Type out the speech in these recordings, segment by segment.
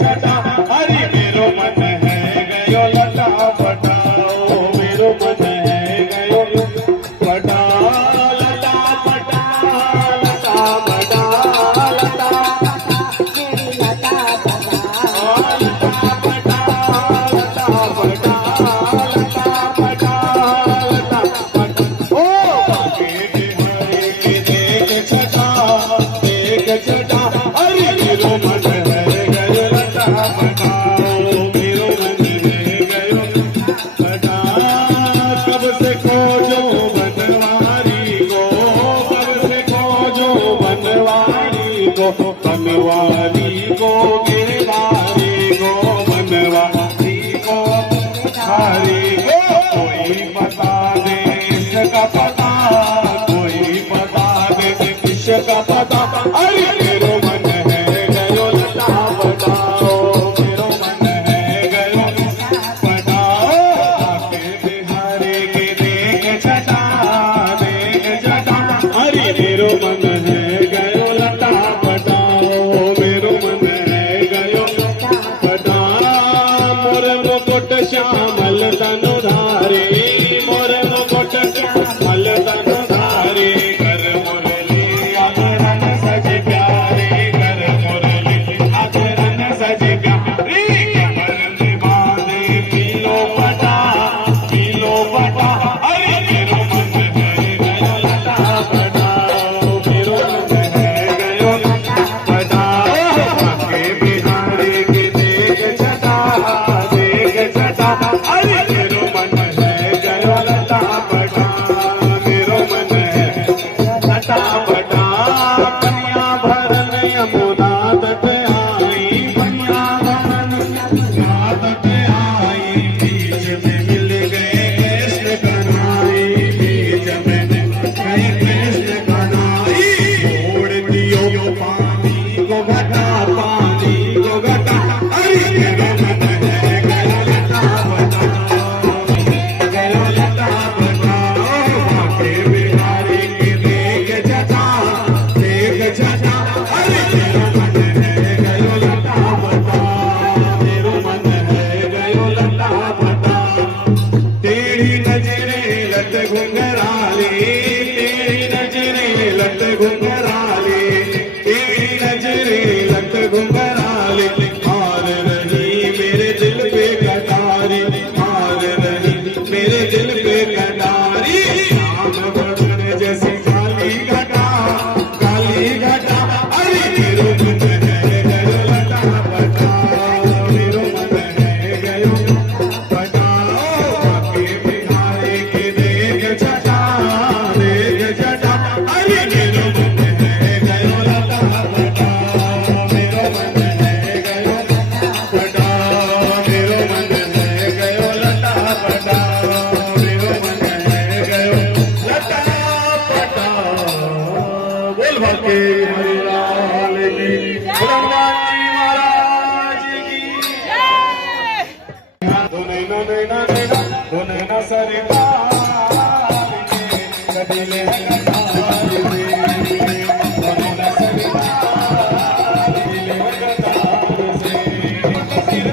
छटा हरि मेरो मन है गयो लटा पटाओ मेरो मन है गयो पटा लटा पटा लटा पटा लटा लटा पटा लटा पटा लटा पटा लटा पटा लटा पटा ओ बाके हरे के देख छटा हरि मेरो मन है गयो लटा पटाओ मेरो मन है गयो पटा कब से खोजो बनवारी को कब से खोजो बनवारी को बनवारी को गिरवारी को बनवारी को हारी को कोई बता दे इसका पता कोई बता दे इसका पता अरे मेरो मन है गयो लटा पटाओ मेरो मन है गयो पटाओ आके बिहारी के देख छटा अरे मेरो मन है गयो लटा पटाओ मेरो मन है गयो पटा मोर मुकुट श्यामल तनु धारी मोर मुकुट श्यामल तनु धारी कर मुरली आभरण सज प्यारे कर मुरली आभरण सज प्यारे कमर में बांधे पीलो पटा अरे मेरो मन है गयो लटा पटाओ मेरो मन है गयो लटा पटाओ आके बिहारी के देख छटा अरे मेरो मन है गयो लटा पटाओ मेरो मन है लटा पटा पनिया भरन यमुना तट आई पनिया भरन यमुना तट आई बीच में मिल गए कृष्ण कन्हई बीच में मिल गए कृष्ण कन्हई छोड़ दियो पानी को घटा अरे मेरो मन है गयो लटा पटाओ गयो लटा पटाओ आके बिहारी के देख छटा अरे मेरो मन है गयो लटा पटाओ मेरो मन है गयो लटा पटाओ तेरी नजरे लट घुंघराले तेरी नजरे लट घुंघराले तेरी नजरे लट घुंघराले मार रही मेरे दिल पे कटारी मार रही मेरे दिल पे कटारी शाम बदन जैसी काली घटा अरे मेरो मन है गयो लटा पटाओ मेरो मन है गयो पटाओ आके बिहारी के देख छटा अरे मेरो मन है गयो लटा पटाओ मेरो मन है गयो पटाओ मेरो मन है गयो लटा पटाओ मेरो मन है गयो लटा पटाओ बोल भाके हरि लाल की हनुमान जी महाराज की दोने न सरकार के कदिले कतार से दोने न सरकार दिले कतार से सिर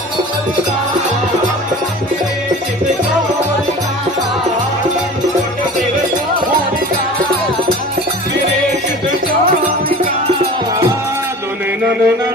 मोर का मेरे चित चोर का मुकुट सिर मोर का मेरे चित चोर का अरे no, no, no.